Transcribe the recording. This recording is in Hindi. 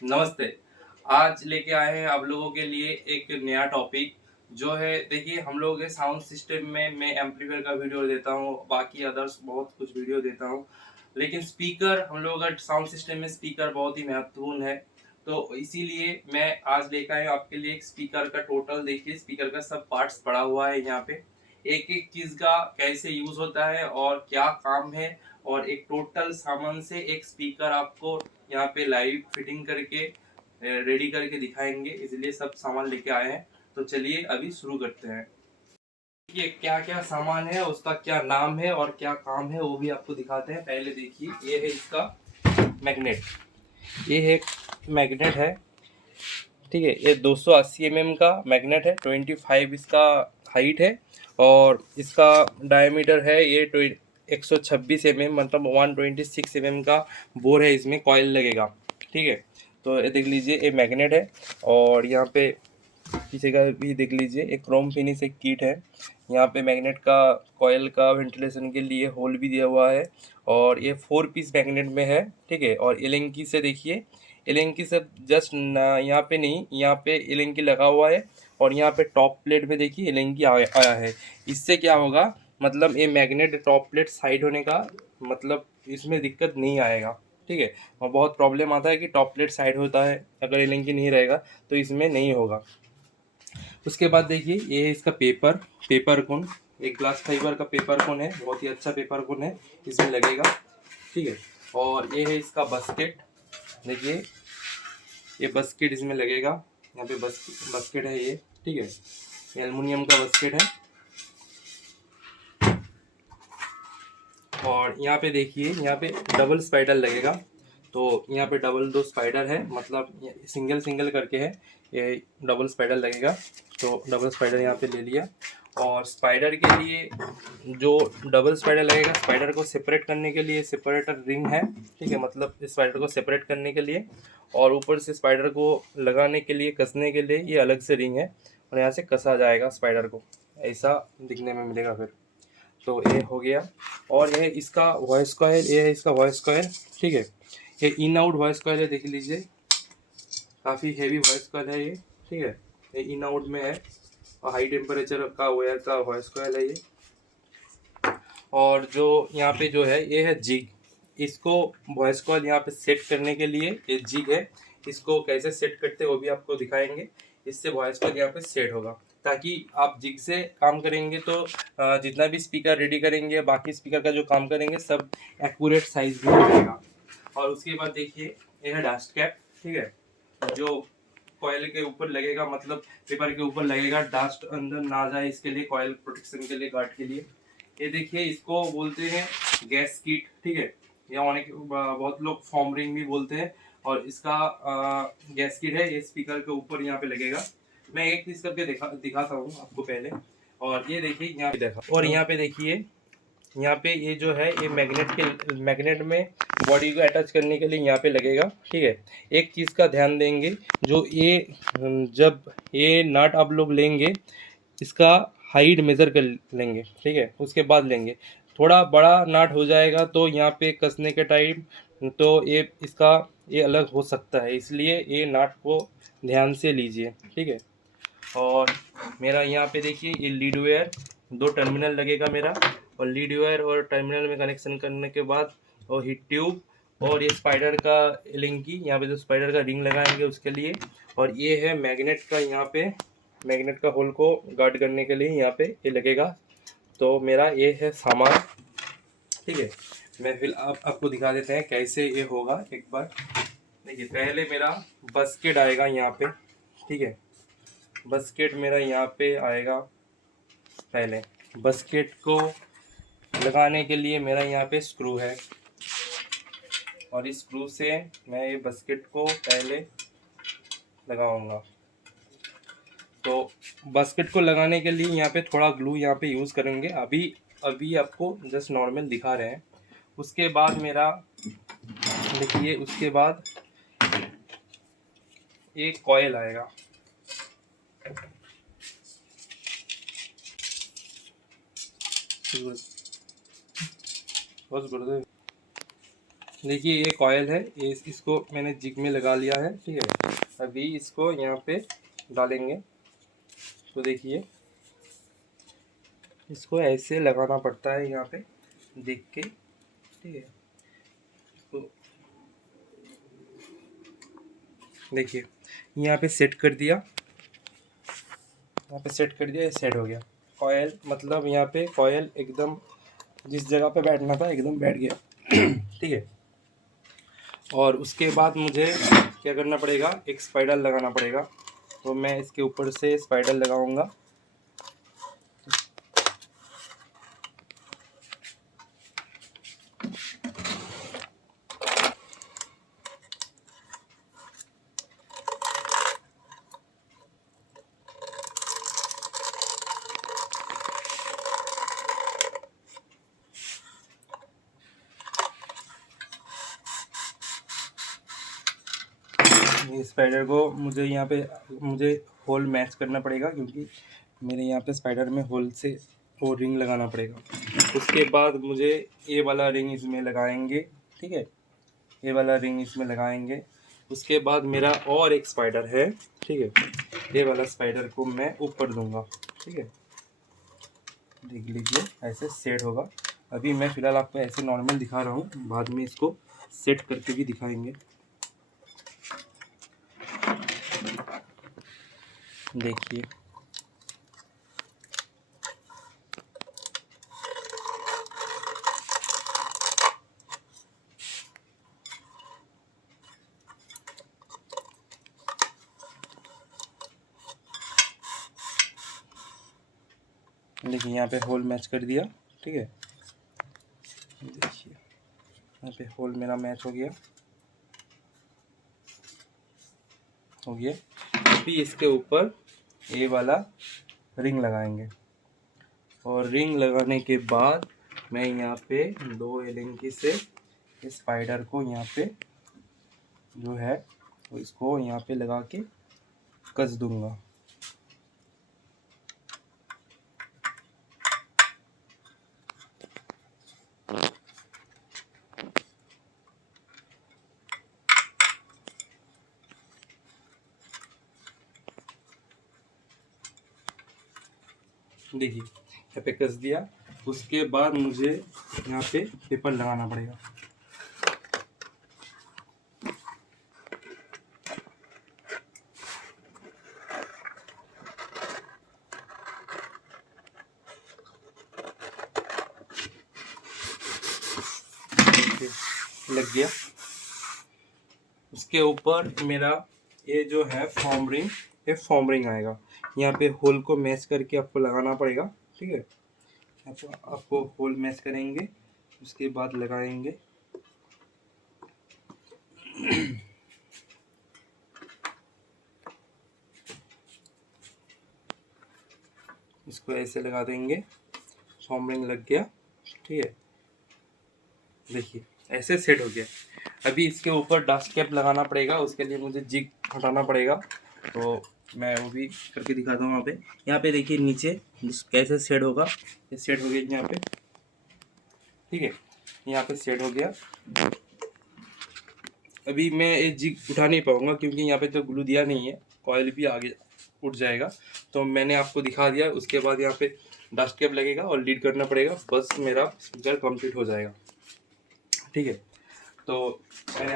नमस्ते। आज लेके आए हैं आप लोगों के लिए एक नया टॉपिक जो है। देखिए, हम लोग के साउंड सिस्टम में मैं एम्पलीफायर का वीडियो देता हूँ, बाकी अदर्स बहुत कुछ वीडियो देता हूँ, लेकिन स्पीकर हम लोगों का साउंड सिस्टम में स्पीकर बहुत ही महत्वपूर्ण है। तो इसीलिए मैं आज लेकर आया हूँ आपके लिए एक स्पीकर का टोटल। देखिए, स्पीकर का सब पार्ट्स पड़ा हुआ है यहाँ पे, एक एक चीज़ का कैसे यूज़ होता है और क्या काम है, और एक टोटल सामान से एक स्पीकर आपको यहाँ पे लाइव फिटिंग करके रेडी करके दिखाएंगे, इसलिए सब सामान लेके आए हैं। तो चलिए अभी शुरू करते हैं। ये क्या क्या सामान है, उसका क्या नाम है और क्या काम है वो भी आपको दिखाते हैं। पहले देखिए, ये है इसका मैग्नेट। ये एक मैग्नेट है, ठीक है। ये 280 का मैग्नेट है। 25 इसका हाइट है और इसका डायमीटर है ये 126 मतलब 126 का बोर है। इसमें कॉइल लगेगा, ठीक है। तो ये देख लीजिए, ये मैग्नेट है। और यहाँ पे पीछे का भी देख लीजिए, एक क्रोम फिनिश एक किट है। यहाँ पे मैग्नेट का कॉयल का वेंटिलेशन के लिए होल भी दिया हुआ है। और ये 4 पीस मैग्नेट में है, ठीक है। और एलेंकी से देखिए, एलेंकी से जस्ट यहाँ पे नहीं, यहाँ पे एलेंकी लगा हुआ है। और यहाँ पे टॉप प्लेट में देखिए एलेंकी आया है। इससे क्या होगा, मतलब ये मैग्नेट टॉप प्लेट साइड होने का मतलब इसमें दिक्कत नहीं आएगा, ठीक है। और बहुत प्रॉब्लम आता है कि टॉप प्लेट साइड होता है, अगर एलेंकी नहीं रहेगा तो इसमें नहीं होगा। उसके बाद देखिए, ये है इसका पेपर कोन। एक ग्लास फाइबर का पेपर कोन है, बहुत ही अच्छा पेपर कोन है, इसमें लगेगा, ठीक है। और ये है इसका बस्केट। देखिए, ये बस्केट इसमें लगेगा। यहाँ पे बस्केट है ये, ठीक है। ये एल्युमिनियम का बस्केट है। और यहाँ पे देखिए, यहाँ पे डबल स्पाइडर लगेगा। तो यहाँ पे डबल 2 स्पाइडर है, मतलब सिंगल सिंगल करके है, ये डबल स्पाइडर लगेगा। तो डबल स्पाइडर यहाँ पे ले लिया। और स्पाइडर के लिए जो डबल स्पाइडर लगेगा, स्पाइडर को सेपरेट करने के लिए सेपरेटर रिंग है, ठीक है। मतलब इस स्पाइडर को सेपरेट करने के लिए, और ऊपर से स्पाइडर को लगाने के लिए, कसने के लिए ये अलग से रिंग है। और यहाँ से कसा जाएगा स्पाइडर को, ऐसा दिखने में मिलेगा फिर। तो ये हो गया। और ये इसका वॉइस कॉइल, ये है इसका वॉइस कॉइल, ठीक है। ये इन आउट वॉइस कॉइल है, देख लीजिए, काफ़ी हेवी वॉइस कॉइल है ये, ठीक है। ये इन आउट में है और हाई टेम्परेचर का वायर का वॉइस कॉइल है ये। और जो यहाँ पे जो है ये है जिग। इसको वॉइस कॉइल यहाँ पे सेट करने के लिए ये जिग है। इसको कैसे सेट करते हैं वो भी आपको दिखाएंगे। इससे वॉइस कॉइल यहाँ पे सेट होगा, ताकि आप जिग से काम करेंगे तो जितना भी स्पीकर रेडी करेंगे, बाकी स्पीकर का जो काम करेंगे, सब एक्यूरेट साइज में हो जाएगा। और उसके बाद देखिए, ये है डस्ट कैप, ठीक है, जो कॉयल के ऊपर लगेगा, मतलब पेपर के ऊपर लगेगा, डस्ट अंदर ना जाए इसके लिए, कॉयल प्रोटेक्शन के लिए, गार्ड के लिए। ये देखिए, इसको बोलते हैं गैस किट, ठीक है। या अनेक बहुत लोग फॉर्म रिंग भी बोलते हैं। और इसका गैस किट है, ये स्पीकर के ऊपर यहाँ पे लगेगा। मैं एक चीज करके दिखाता हूँ आपको पहले। और ये देखिए, यहाँ पे देखा, और यहाँ पे देखिए, यहाँ पे ये जो है, ये मैग्नेट में बॉडी को अटैच करने के लिए यहाँ पे लगेगा, ठीक है। एक चीज़ का ध्यान देंगे, जो ये जब ये नट आप लोग लेंगे, इसका हाइट मेज़र कर लेंगे, ठीक है। उसके बाद लेंगे, थोड़ा बड़ा नाट हो जाएगा तो यहाँ पे कसने के टाइम तो ये इसका ये अलग हो सकता है, इसलिए ये नाट को ध्यान से लीजिए, ठीक है। और मेरा यहाँ पे देखिए, ये लीड वेयर 2 टर्मिनल लगेगा मेरा। और लीड वेयर और टर्मिनल में कनेक्शन करने के बाद, और हीट ट्यूब, और ये स्पाइडर का लिंकी, यहाँ पे जो स्पाइडर का रिंग लगाएंगे उसके लिए। और ये है मैग्नेट का, यहाँ पे मैग्नेट का होल को गार्ड करने के लिए यहाँ पे ये लगेगा। तो मेरा ये है सामान, ठीक है। मैं फिर आपको दिखा देते हैं कैसे ये होगा एक बार। देखिए, पहले मेरा बस्केट आएगा यहाँ पे, ठीक है। बस्केट मेरा यहाँ पे आएगा। पहले बस्केट को लगाने के लिए मेरा यहाँ पे स्क्रू है, और इस स्क्रू से मैं ये बस्केट को पहले लगाऊंगा। तो बस्केट को लगाने के लिए यहाँ पे थोड़ा ग्लू यहाँ पे यूज़ करेंगे। अभी अभी आपको जस्ट नॉर्मल दिखा रहे हैं। उसके बाद मेरा देखिए, उसके बाद एक कॉयल आएगा, बस कर दो। देखिए ये कॉयल है, ये इसको मैंने जिग में लगा लिया है, ठीक है। अभी इसको यहाँ पे डालेंगे। तो देखिए इसको ऐसे लगाना पड़ता है यहाँ पे देख के, ठीक है। तो देखिए यहाँ पे सेट कर दिया, यहाँ पे सेट कर दिया, ये सेट हो गया। कॉयल मतलब यहाँ पे कॉयल एकदम जिस जगह पे बैठना था एकदम बैठ गया, ठीक है। और उसके बाद मुझे क्या करना पड़ेगा, एक स्पाइडर लगाना पड़ेगा। तो मैं इसके ऊपर से स्पाइडर लगाऊंगा। स्पाइडर को मुझे होल मैच करना पड़ेगा, क्योंकि मेरे यहाँ पे स्पाइडर में होल से वो रिंग लगाना पड़ेगा। उसके बाद मुझे ये वाला रिंग इसमें लगाएंगे, ठीक है। ये वाला रिंग इसमें लगाएंगे। उसके बाद मेरा और एक स्पाइडर है, ठीक है। ये वाला स्पाइडर को मैं ऊपर दूंगा, ठीक है। देख लीजिए ऐसे सेट होगा। अभी मैं फ़िलहाल आपको ऐसे नॉर्मल दिखा रहा हूँ, बाद में इसको सेट करके भी दिखाएंगे। देखिए देखिए यहाँ पे होल मैच कर दिया, ठीक है। देखिए यहाँ पे होल मेरा मैच हो गया, अभी इसके ऊपर ये वाला रिंग लगाएंगे। और रिंग लगाने के बाद मैं यहाँ पे 2 एलंकी से इस स्पाइडर को यहाँ पे जो है तो इसको यहाँ पे लगा के कस दूंगा। देखिए यहाँ पे कस दिया। उसके बाद मुझे यहाँ पे पेपर लगाना पड़ेगा। लग गया। उसके ऊपर मेरा ये जो है फॉर्म रिंग, ये फॉर्म रिंग आएगा। यहाँ पे होल को मैच करके आपको लगाना पड़ेगा, ठीक है। आपको होल मैच करेंगे, उसके बाद लगाएंगे। इसको ऐसे लगा देंगे, फॉर्म रिंग लग गया, ठीक है। देखिए ऐसे सेट हो गया। अभी इसके ऊपर डस्ट कैप लगाना पड़ेगा, उसके लिए मुझे जिग हटाना पड़ेगा। तो मैं वो भी करके दिखाता हूँ। यहाँ पे देखिए नीचे कैसे सेट होगा। ये सेट हो गया यहाँ पे, ठीक है। यहाँ पे सेट हो गया। अभी मैं ये जिग उठा नहीं पाऊंगा, क्योंकि यहाँ पे तो ग्लू दिया नहीं है, कॉयल भी आगे उठ जाएगा। तो मैंने आपको दिखा दिया। उसके बाद यहाँ पे डस्ट कैप लगेगा और लीड करना पड़ेगा, बस मेरा स्पीकर कंप्लीट हो जाएगा, ठीक है। तो मैंने